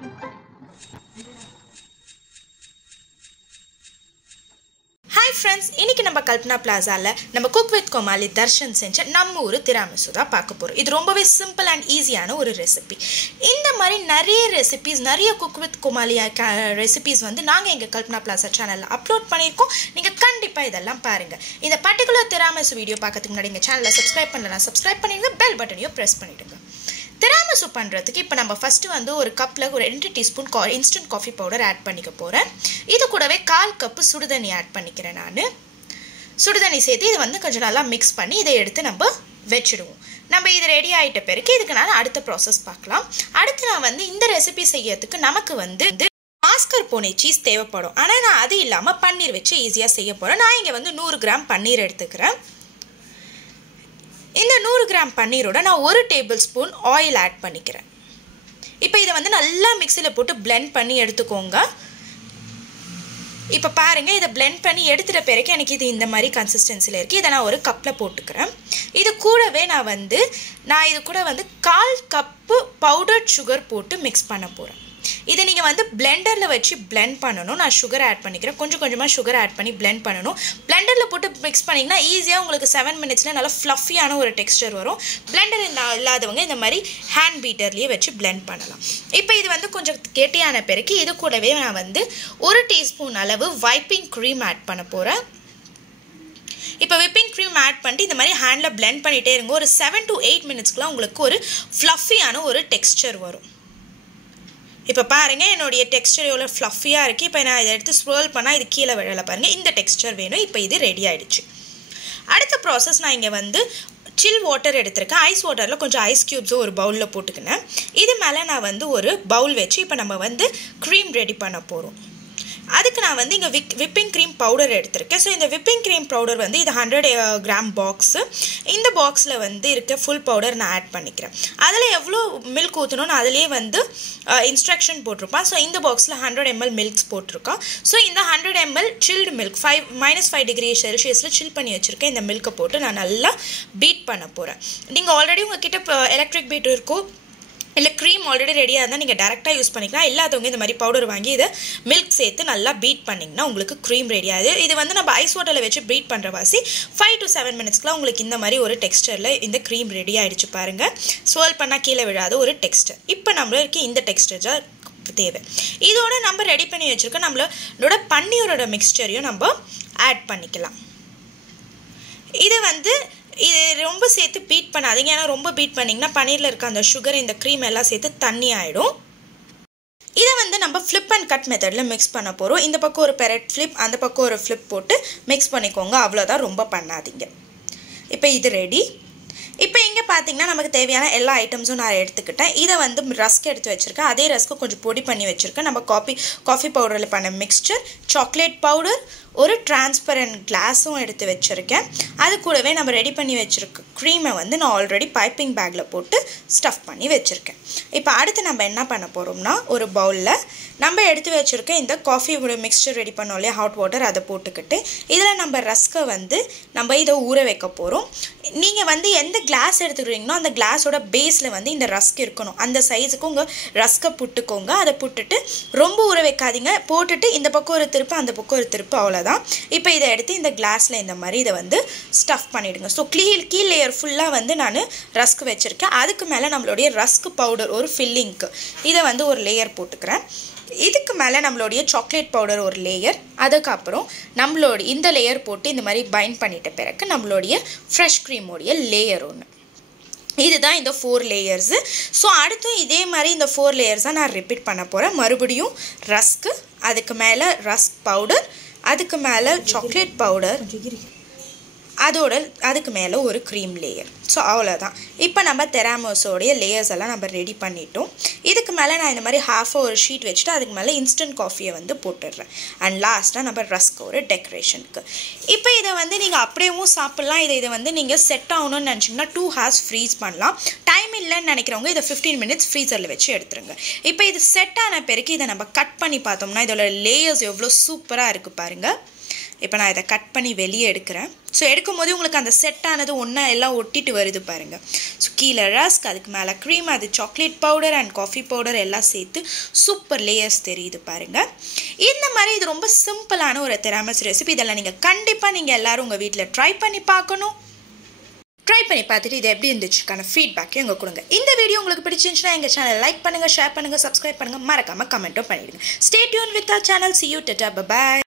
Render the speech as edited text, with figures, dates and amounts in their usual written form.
Hi friends, இன்னைக்கு நம்ம கல்பனா பிளாசால நம்ம குக் வித் கோமாளி தர்ஷன் செஞ்ச நம்ம ஊரு திராமிசு தான் பார்க்க போறோம். இது ரொம்பவே சிம்பிள் அண்ட் ஈஸியான ஒரு ரெசிபி. இந்த மாதிரி நிறைய ரெசிபிஸ், நிறைய குக் வித் கோமாளி ரெசிபிஸ் வந்து நாங்க எங்க கல்பனா பிளாசா சேனல்ல அப்லோட் பண்ணிருக்கோம். நீங்க கண்டிப்பா இதெல்லாம் பாருங்க. இந்த பர்టిక్యులர் திராமிசு வீடியோ பார்க்கிறதுக்கு முன்னாடி எங்க சேனலை சப்ஸ்கிரைப் பண்ணலனா சப்ஸ்கிரைப் பண்ணிடுங்க, பெல் பட்டனையும் பிரஸ் பண்ணிடுங்க. திராமிசு பண்றதுக்கு இப்போ நம்ம ஃபர்ஸ்ட் வந்து ஒரு கப்ல ஒரு 2 teaspoon instant coffee powder add பண்ணிக்க போறேன். இது கூடவே 1/4 கப் சுடுதண்ணி ஆட் பண்ணிக்கிறேன். நான் சுடுதண்ணி சேர்த்து இது வந்து கொஞ்சம் நல்லா மிக்ஸ் பண்ணி இதை எடுத்து நம்ம வெச்சிடுவோம். நம்ம இது ரெடி ஆயிட்ட பிறகு இதுக்கு நான் அடுத்த ப்ராசஸ் பார்க்கலாம். அடுத்து நான் வந்து இந்த ரெசிபி செய்யறதுக்கு நமக்கு வந்து மாஸ்கர்போனே சீஸ் தேவைப்படும். ஆனா நான் அது இல்லாம பன்னீர் வச்சு ஈஸியா செய்ய போறேன். நான் இங்க வந்து 100 கிராம் பன்னீர் எடுத்துக்கிறேன். இந்த 100 கிராம் பன்னீரோட நான் 1 டேபிள் ஸ்பூன் ஆயில் ஆட் பண்ணிக்கிறேன். இப்போ இதை வந்து நல்லா மிக்ஸியில் போட்டு பிளெண்ட் பண்ணி எடுத்துக்கோங்க. இப்போ பாருங்கள், இதை பிளெண்ட் பண்ணி எடுத்துகிட்ட பிறகு எனக்கு இது இந்த மாதிரி கன்சிஸ்டன்சியில் இருக்குது. இதை நான் ஒரு கப்பில் போட்டுக்கிறேன். இது கூடவே நான் இது கூட வந்து 1/4 கப்பு பவுடர்ட் சுகர் போட்டு மிக்ஸ் பண்ண போகிறேன். இதை நீங்கள் வந்து பிளெண்டரில் வச்சு பிளெண்ட் பண்ணணும். நான் சுகர் ஆட் பண்ணிக்கிறேன். கொஞ்சம் கொஞ்சமாக சுகர் ஆட் பண்ணி பிளெண்ட் பண்ணணும். பிளெண்டரில் போட்டு மிக்ஸ் பண்ணிங்கன்னா ஈஸியாக உங்களுக்கு 7 மினிட்ஸில் நல்லா ஃப்ளஃபியான ஒரு டெக்ஸ்டர் வரும். பிளெண்டர் இல்லாதவங்க இந்த மாதிரி ஹேண்ட் பீட்டர்லேயே வச்சு பிளெண்ட் பண்ணலாம். இப்போ இது வந்து கொஞ்சம் கெட்டியான பிறகு இது கூடவே நான் வந்து 1 டீஸ்பூன் அளவு வைப்பிங் க்ரீம் ஆட் பண்ண போகிறேன். இப்போ விப்பிங் க்ரீம் ஆட் பண்ணிட்டு இந்த மாதிரி ஹேண்டில் பிளெண்ட் பண்ணிகிட்டே இருங்க. ஒரு 7 to 8 மினிட்ஸ்க்குலாம் உங்களுக்கு ஒரு ஃப்ளஃபியான ஒரு டெக்ஸ்டர் வரும். இப்போ பாருங்கள், என்னுடைய டெக்ஸ்டர் எவ்வளோ ஃப்ளஃபியாக இருக்குது. இப்போ நான் இதை எடுத்து ஸ்க்ரோல் பண்ணால் இது கீழே விழலை பாருங்கள். இந்த டெக்ஸ்டர் வேணும். இப்போ இது ரெடி ஆகிடுச்சு. அடுத்த ப்ராசஸ், நான் இங்கே வந்து சில் வாட்டர் எடுத்திருக்கேன். ஐஸ் வாட்டரில் கொஞ்சம் ஐஸ் க்யூப்ஸும் ஒரு பவுலில் போட்டுக்கினேன். இது மேலே நான் வந்து ஒரு பவுல் வச்சு இப்போ நம்ம வந்து க்ரீம் ரெடி பண்ண போகிறோம். அதுக்கு நான் வந்து இங்கே விப்பிங் க்ரீம் பவுடர் எடுத்திருக்கேன். ஸோ இந்த விப்பிங் க்ரீம் பவுடர் வந்து இது 100 கிராம் பாக்ஸு. இந்த பாக்ஸில் வந்து இருக்க ஃபுல் பவுடர் நான் ஆட் பண்ணிக்கிறேன். அதில் எவ்வளோ மில்க் ஊற்றணும்னு அதிலே வந்து இன்ஸ்ட்ரக்ஷன் போட்டிருப்பான். ஸோ இந்த பாக்ஸில் 100 ml மில்க்ஸ் போட்டிருக்கான். ஸோ இந்த 100 ml சில்டு மில்க் -5 டிகிரி செல்சியஸில் சில் பண்ணி வச்சுருக்கேன். இந்த மில்கை போட்டு நான் நல்லா பீட் பண்ண போகிறேன். நீங்கள் ஆல்ரெடி உங்ககிட்ட எலக்ட்ரிக் பீட் இருக்கும், இல்லை க்ரீம் ஆல்ரெடி ரெடியாக இருந்தால் நீங்கள் டேரெக்டாக யூஸ் பண்ணிக்கலாம். இல்லாதவங்க இந்த மாதிரி பவுடர் வாங்கி இதை மில்க் சேர்த்து நல்லா பீட் பண்ணிங்கன்னா உங்களுக்கு க்ரீம் ரெடி ஆகுது. இது வந்து நம்ம ஐஸ் வாட்டரில் வச்சு பீட் பண்ணுற வாசி 5 to 7 மினிட்ஸ்க்குலாம் உங்களுக்கு இந்த மாதிரி ஒரு டெக்ஸ்டரில் இந்த க்ரீம் ரெடி ஆகிடுச்சு பாருங்கள். ஸ்வர்ல் பண்ணால் கீழே விழாத ஒரு டெக்ஸ்டர். இப்போ நம்மளுக்கு இந்த டெக்ஸ்டர் தான் தேவை. இதோட நம்ம ரெடி பண்ணி வச்சுருக்க நம்மளோட பன்னீரோட மிக்ஸ்சரையும் நம்ம ஆட் பண்ணிக்கலாம். இது வந்து இது ரொம்ப சேர்த்து பீட் பண்ணாதீங்க. ஏன்னா ரொம்ப பீட் பண்ணிங்கன்னா பன்னீரில் இருக்க அந்த சுகர் இந்த க்ரீம் எல்லாம் சேர்த்து தண்ணி ஆகிடும். இதை வந்து நம்ம ஃப்ளிப் அண்ட் கட் மெத்தடில் மிக்ஸ் பண்ண போகிறோம். இந்த பக்கம் ஒரு பெரட் ஃப்ளிப், அந்த பக்கம் ஒரு ஃப்ளிப் போட்டு மிக்ஸ் பண்ணிக்கோங்க. அவ்வளோதான், ரொம்ப பண்ணாதீங்க. இப்போ இது ரெடி. இப்போ இங்கே பார்த்தீங்கன்னா நமக்கு தேவையான எல்லா ஐட்டம்ஸும் நான் எடுத்துக்கிட்டேன். இதை வந்து ரஸ்க் எடுத்து வச்சுருக்கேன். அதே ரஸ்க்கு கொஞ்சம் பொடி பண்ணி வச்சுருக்கேன். நம்ம காஃபி பவுடரில் பண்ண மிக்ஸ்சர், சாக்லேட் பவுடர், ஒரு டிரான்ஸ்பரண்ட் கிளாஸும் எடுத்து வச்சுருக்கேன். அது கூடவே நம்ம ரெடி பண்ணி வச்சுருக்க க்ரீமை வந்து நான் ஆல்ரெடி பைப்பிங் பேக்கில் போட்டு ஸ்டஃப் பண்ணி வச்சுருக்கேன். இப்போ அடுத்து நம்ம என்ன பண்ண போகிறோம்னா, ஒரு பவுலில் நம்ம எடுத்து வச்சுருக்க இந்த காஃபியோட மிக்ஸ்சர் ரெடி பண்ணோம் இல்லையா, ஹாட் வாட்டர், அதை போட்டுக்கிட்டு இதில் நம்ம ரஸ்க்கை வந்து நம்ம இதை ஊற வைக்க போகிறோம். நீங்கள் வந்து எந்த கிளாஸ் எடுத்துக்கிறீங்களோ அந்த கிளாஸோட பேஸில் வந்து இந்த ரஸ்க் இருக்கணும். அந்த சைஸுக்கு உங்கள் ரஸ்க்கை புட்டுக்கோங்க. அதை புட்டுட்டு ரொம்ப ஊற வைக்காதீங்க. போட்டுட்டு இந்த பக்கம் ஒரு திருப்பு, அந்த பக்கம் ஒரு திருப்பு, அவ்வளோதான். இப்போ இதை எடுத்து இந்த கிளாஸில் இந்த மாதிரி இதை வந்து ஸ்டஃப் பண்ணிவிடுங்க. ஸோ கீழ் லேயர் ஃபுல்லாக வந்து நான் ரஸ்க் வச்சுருக்கேன். அதுக்கு மேலே நம்மளுடைய ரஸ்க் பவுடர் ஒரு ஃபில்லிங்க்கு இதை வந்து ஒரு லேயர் போட்டுக்கிறேன். இதுக்கு மேலே நம்மளுடைய சாக்லேட் பவுடர் ஒரு லேயர், அதுக்கப்புறம் நம்மளோட இந்த லேயர் போட்டு இந்த மாதிரி பைண்ட் பண்ணிட்ட பிறகு நம்மளுடைய ஃப்ரெஷ் க்ரீமோடைய லேயர் ஒன்று. இதுதான் இந்த 4 லேயர்ஸு. ஸோ அடுத்தும் இதே மாதிரி இந்த 4 லேயர்ஸாக நான் ரிப்பீட் பண்ண போகிறேன். மறுபடியும் ரஸ்க்கு, அதுக்கு மேலே ரஸ்க் பவுடர், அதுக்கு மேலே சாக்லேட் பவுடர், அதுக்கு மேலே ஒரு க்ரீம் லேயர். ஸோ அவ்வளோதான். இப்போ நம்ம திராமிசுவோடைய லேயர்ஸ் எல்லாம் நம்ம ரெடி பண்ணிட்டோம். இதுக்கு மேலே நான் இந்த மாதிரி ஹாஃபாக ஒரு ஷீட் வச்சுட்டு அதுக்கு மேலே இன்ஸ்டன்ட் காஃபியை வந்து போட்டுடுறேன். அண்ட் லாஸ்ட்டாக நம்ம ரஸ்க் ஒரு டெக்கரேஷனுக்கு. இப்போ இதை வந்து நீங்கள் அப்படியேவும் சாப்பிட்லாம். இதை வந்து நீங்கள் செட் ஆகணும்னு நினச்சிங்கன்னா 2 hours ஃப்ரீஸ் பண்ணலாம். டைம் இல்லைன்னு நினைக்கிறவங்க இதை 15 minutes ஃப்ரீசரில் வச்சு எடுத்துருங்க. இப்போ இது செட் ஆன பிறகு இதை நம்ம கட் பண்ணி பார்த்தோம்னா இதோட லேயர்ஸ் எவ்வளோ சூப்பராக இருக்குது பாருங்கள். இப்போ நான் இதை கட் பண்ணி வெளியே எடுக்கிறேன். ஸோ எடுக்கும் போது உங்களுக்கு அந்த செட்டானது ஒன்றா எல்லாம் ஒட்டிட்டு வருது பாருங்கள். ஸோ கீழே ரஸ்க், அதுக்கு மேலே க்ரீம், அது chocolate powder and coffee powder எல்லாம் சேர்த்து சூப்பர் லேயர்ஸ் தெரியுது பாருங்கள். இந்த மாதிரி இது ரொம்ப சிம்பிளான ஒரு திராமிசு ரெசிபி. இதெல்லாம் நீங்கள் கண்டிப்பாக எல்லோரும் உங்கள் வீட்டில் ட்ரை பண்ணி பார்க்கணும். ட்ரை பண்ணி பார்த்துட்டு இது எப்படி இருந்துச்சுக்கான ஃபீட்பேக்கையும் எங்கள் கொடுங்க. இந்த வீடியோ உங்களுக்கு பிடிச்சிருந்துச்சுன்னா எங்கள் சேனல் லைக் பண்ணுங்கள், ஷேர் பண்ணுங்கள், சப்ஸ்கிரைப் பண்ணுங்கள், மறக்காமல் கமெண்ட்டும் பண்ணிவிடுங்க. Stay tune with our channel. See you. Tata. Bye bye.